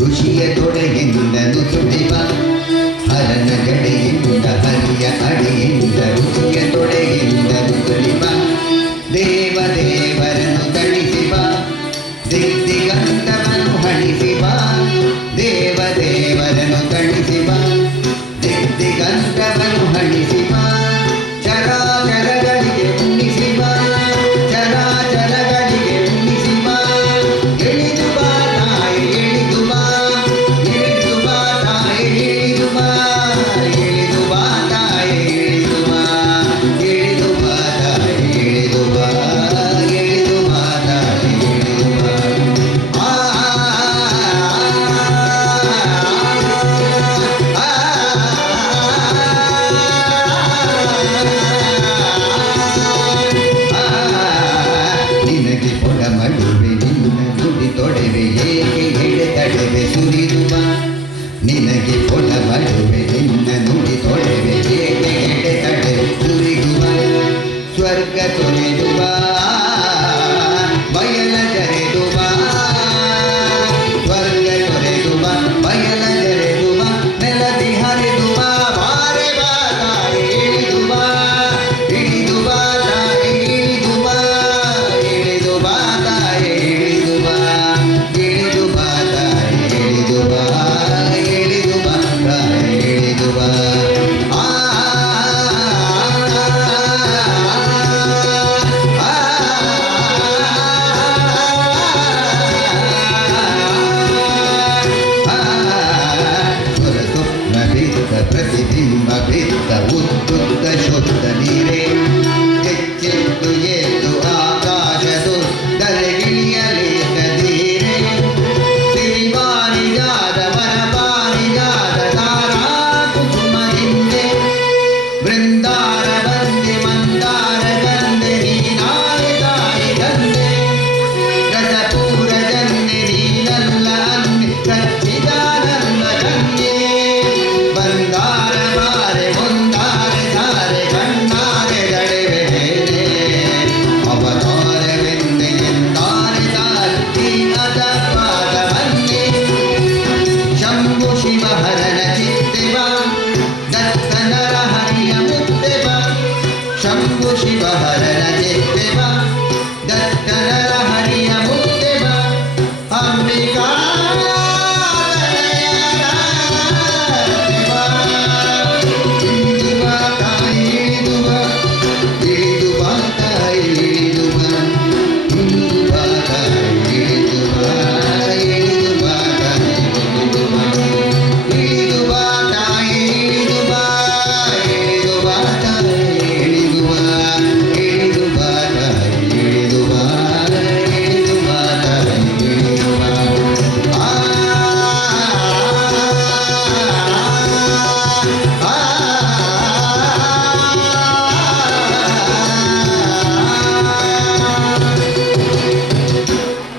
ಋಷಿಯ ತೊಡೆಯಿಂದ ನುಸುಳಿವ ಹರನ ಜಡೆಯಿಂದ ಹರಿಯ ಅಡಿಯಿಂದ ಋಷಿಯ ತೊಡೆಯಿಂದ ನುಸುಳಿವ ದೇವರನ್ನು ತಣಿಸಿವ ದಿಗ್ದಿಗಂತವನ್ನು ಹಣಿಸಿವ ದೇವರನ್ನು ತಣಿಸಿವ ದಿಗ್ದಿಗಂತವನ್ನು ಹಣಿಸಿವ ಚರಾಚರಗಳಿಗೆ ಉಣ್ಣಿಸಿವ ಚರಾಚರಗಳಿಗೆ ಉಣ್ಣಿಸಿವ ಎಳಿದು ಬಾ ತಾಯಿ ಎಳಿದು ಬಾ ಎಳಿದು ಬಾ ತಾಯಿ ಎಳಿದು ಬಾ ಎಳಿದು ಬಾ ತಾಯಿ ಎಳಿದು ಬಾ ಎಳಿದು ಬಾ ತಾಯಿ ಎಳಿದು ಬಾ ಎಳಿದು ಬಾ ತಾಯಿ ಎಳಿದು ಬಾ ನಿನಗೆ ಕೊಡ ಮಡುವೆ ನಿನ್ನ ನುಡಿ ತೊಡೆವೆ ಏಕೆ ಎಡೆತಡೆವೆ ಸುರಿದುವ ನಿನಗೆ ಕೊಡ ಮಡುವೆ ನಿನ್ನ ನುಡಿ ತೊಡೆವೆ ಏಕೆ ಎಡೆತಡೆವೆ ಸುರಿದುವ ಸ್ವರ್ಗ ತೊರೆದುವ ಬಯಲ ಜರೆದುವ ಸ್ವರ್ಗ ತೊರೆದುವ ಬಯಲ ಜರೆದುವ ನೆಲದಿ ಹರಿದುವ ಬಾರೆ ಬಾ ತಾಯಿ ಇಳಿದು ಬಾ ಇಳಿದು ಬಾ ತಾಯಿ ಇಳಿದು ಬಾ ಇಳಿದು ಬಾ ತಾಯಿ ಇಳಿದು ಬಾ ಇಳಿದು ಬಾ ತಾಯಿ ಇಳಿದು ಬಾ ಇಳಿದು ಬಾ ತಾಯಿ ಇಳಿದು ಬಾ ಪ್ರತಿಬಿಂಬ ಬಿದ್ದ ಉದ್ದುದ್ದ ಶುದ್ಧ ನೀರೇ ಹೆಚ್ಚೆದ್ದು ಎದ್ದು ಆಕಾಶದು ದರೆಗಿಳಿಯಲೇಕದೀರೆ ಸಿರಿವಾರಿಗಾದ ವರಪಾರಿಗಾದ ತಾರಾ ಕುಸುಮ ಹಿಂದೆ ಬೃಂದಾರ ಬಂದೆ ಮಂದಾರ ಗಂಧೆ ನೀನಾಳೆ ತಾಯಿ ಗಂಧೆ ರಸಪೂರ ಜನ್ನೆ ನೀನಲ್ಲ ಅನ್ನೆ ಸಚ್ಚಿದಾನಂದ ಕನ್ಯೆ ಬಂದಾರ ಬಾರೆ ಮುಂದಾರೆ ಧಾರೆ ಕಣ್ಣಾರೆ ದಡೆವೆ ಬೇರೆ ಅವತಾರವೆಂದೆ ಎಂದಾರೆ ದಾರಿ ಅದ ಬನ್ನಿ ಶಂಭು ಶಿವ ಹರನ ಚಿತ್ತೆವ ದತ್ತನರ ಹರಿಯ ಮುತ್ತೆವ ಶಂಭು ಶಿವ ಹರನ ಚಿತ್ತೆವ